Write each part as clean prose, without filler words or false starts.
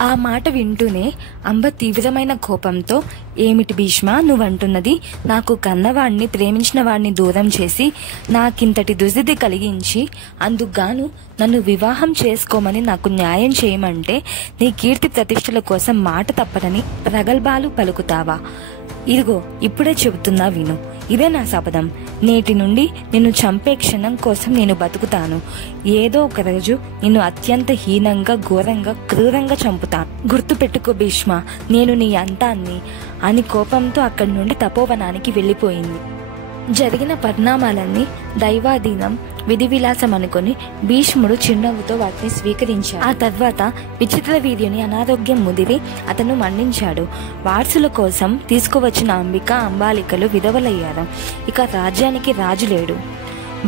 ఆ మాట వింటూనే అంబ తీవ్రమైన కోపంతో, ఏమిటి భీష్మ నువ్వంటున్నది? నాకు కన్నవాణ్ణి ప్రేమించిన వాణ్ణి దూరం చేసి నాకింతటి దుస్థితి కలిగించి అందుకుగాను నన్ను వివాహం చేసుకోమని నాకు న్యాయం చేయమంటే నీ కీర్తి ప్రతిష్టల కోసం మాట తప్పదని ప్రగల్భాలు పలుకుతావా? ఇదిగో ఇప్పుడే చెబుతున్నా విను. ఇదే నా శపథం. నేటి నుండి నిన్ను చంపే క్షణం కోసం నేను బతుకుతాను. ఏదో ఒక రోజు నిన్ను అత్యంత హీనంగా, ఘోరంగా, క్రూరంగా చంపుతాను. గుర్తుపెట్టుకో భీష్మ, నేను నీ అంతాన్ని అని కోపంతో అక్కడి నుండి తపోవనానికి వెళ్ళిపోయింది. జరిగిన పరిణామాలన్నీ దైవాధీనం, విధి విలాసం అనుకుని భీష్ముడు చిరునవ్వుతో వాటిని స్వీకరించాడు. ఆ తర్వాత విచిత్ర వీర్యుని అనారోగ్యం ముదిరి అతను మరణించాడు. వారసుల కోసం తీసుకువచ్చిన అంబిక, అంబాలికలు విధవలయ్యారు. ఇక రాజ్యానికి రాజు లేడు,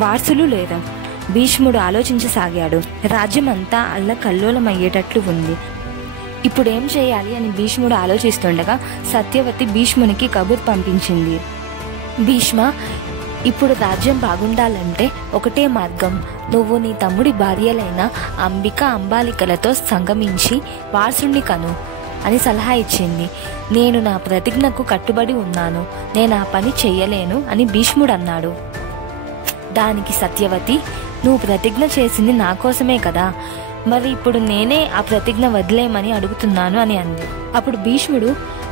వారసులు లేరు. భీష్ముడు ఆలోచించసాగాడు. రాజ్యమంతా అల్లకల్లోలమయ్యేటట్లు ఉంది. ఇప్పుడేం చేయాలి అని భీష్ముడు ఆలోచిస్తుండగా సత్యవతి భీష్మునికి కబురు పంపించింది. భీష్మ, ఇప్పుడు రాజ్యం బాగుండాలంటే ఒకటే మార్గం. నువ్వు నీ తమ్ముడి భార్యలైన అంబిక, అంబాలికలతో సంగమించి వారసుని కను అని సలహా ఇచ్చింది. నేను నా ప్రతిజ్ఞకు కట్టుబడి ఉన్నాను. నేను ఆ పని చెయ్యలేను అని భీష్ముడు అన్నాడు. దానికి సత్యవతి, నువ్వు ప్రతిజ్ఞ చేసింది నా కోసమే కదా, మరి ఇప్పుడు నేనే ఆ ప్రతిజ్ఞ వదిలేయమని అడుగుతున్నాను అని అంది. అప్పుడు భీష్ముడు,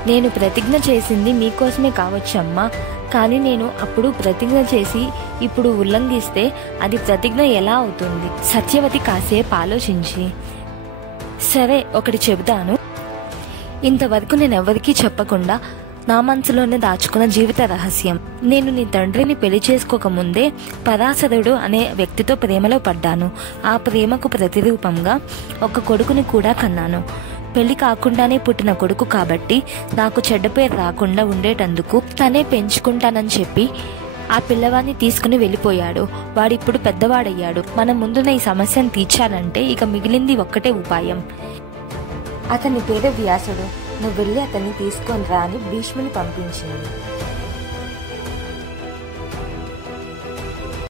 నేను ప్రతిజ్ఞ చేసింది మీకోసమే కావచ్చమ్మా, కానీ నేను అప్పుడు ప్రతిజ్ఞ చేసి ఇప్పుడు ఉల్లంఘిస్తే అది ప్రతిజ్ఞ ఎలా అవుతుంది? సత్యవతి కాసేపు ఆలోచించి, సరే ఒకటి చెబుతాను. ఇంతవరకు నేనెవరికీ చెప్పకుండా నా మనసులోనే దాచుకున్న జీవిత రహస్యం. నేను నీ తండ్రిని పెళ్లి చేసుకోకముందే పరాశరుడు అనే వ్యక్తితో ప్రేమలో పడ్డాను. ఆ ప్రేమకు ప్రతిరూపంగా ఒక కొడుకుని కూడా కన్నాను. పెళ్లి కాకుండానే పుట్టిన కొడుకు కాబట్టి నాకు చెడ్డ పేరు రాకుండా ఉండేటందుకు తనే పెంచుకుంటానని చెప్పి ఆ పిల్లవాడిని తీసుకుని వెళ్ళిపోయాడు. వాడిప్పుడు పెద్దవాడయ్యాడు. మన ముందున్న ఈ సమస్యను తీర్చాలంటే ఇక మిగిలింది ఒక్కటే ఉపాయం. అతని పేరు వ్యాసుడు. నువ్వు వెళ్ళి అతన్ని తీసుకొని రా అని భీష్ముని పంపించింది.